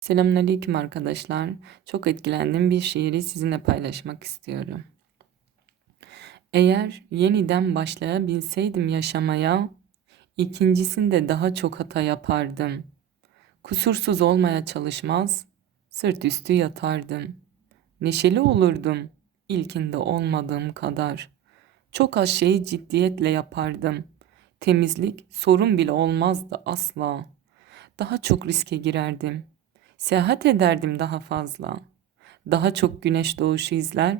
Selamünaleyküm arkadaşlar. Çok etkilendiğim bir şiiri sizinle paylaşmak istiyorum. Eğer yeniden başlayabilseydim yaşamaya, ikincisinde daha çok hata yapardım. Kusursuz olmaya çalışmaz, sırt üstü yatardım. Neşeli olurdum, ilkinde olmadığım kadar. Çok az şeyi ciddiyetle yapardım. Temizlik sorun bile olmazdı asla. Daha çok riske girerdim. Seyahat ederdim daha fazla. Daha çok güneş doğuşu izler,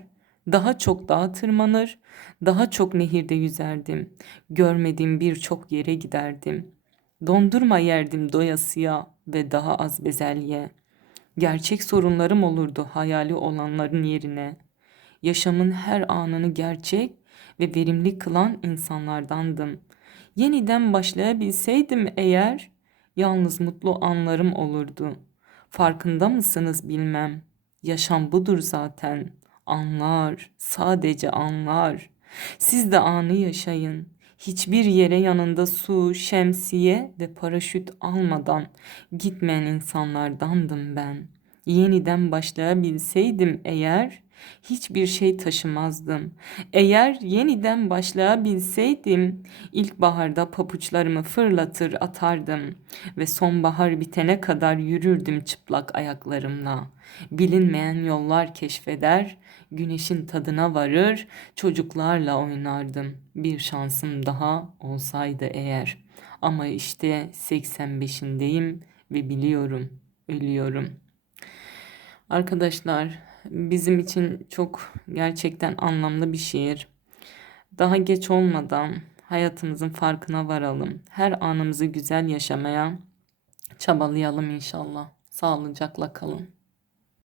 daha çok dağa tırmanır, daha çok nehirde yüzerdim. Görmediğim birçok yere giderdim. Dondurma yerdim doyasıya ve daha az bezelye. Gerçek sorunlarım olurdu hayali olanların yerine. Yaşamın her anını gerçek ve verimli kılan insanlardandım. Yeniden başlayabilseydim eğer, yalnız mutlu anlarım olurdu. Farkında mısınız bilmem. Yaşam budur zaten. Anlar, sadece anlar. Siz de anı yaşayın. Hiçbir yere yanında su, şemsiye ve paraşüt almadan gitmeyen insanlardandım ben. Yeniden başlayabilseydim eğer hiçbir şey taşımazdım. Eğer yeniden başlayabilseydim ilkbaharda papuçlarımı fırlatır atardım ve sonbahar bitene kadar yürürdüm çıplak ayaklarımla. Bilinmeyen yollar keşfeder, güneşin tadına varır, çocuklarla oynardım. Bir şansım daha olsaydı eğer. Ama işte 85'indeyim ve biliyorum, ölüyorum. Arkadaşlar bizim için çok gerçekten anlamlı bir şiir. Daha geç olmadan hayatımızın farkına varalım. Her anımızı güzel yaşamaya çabalayalım inşallah. Sağlıcakla kalın.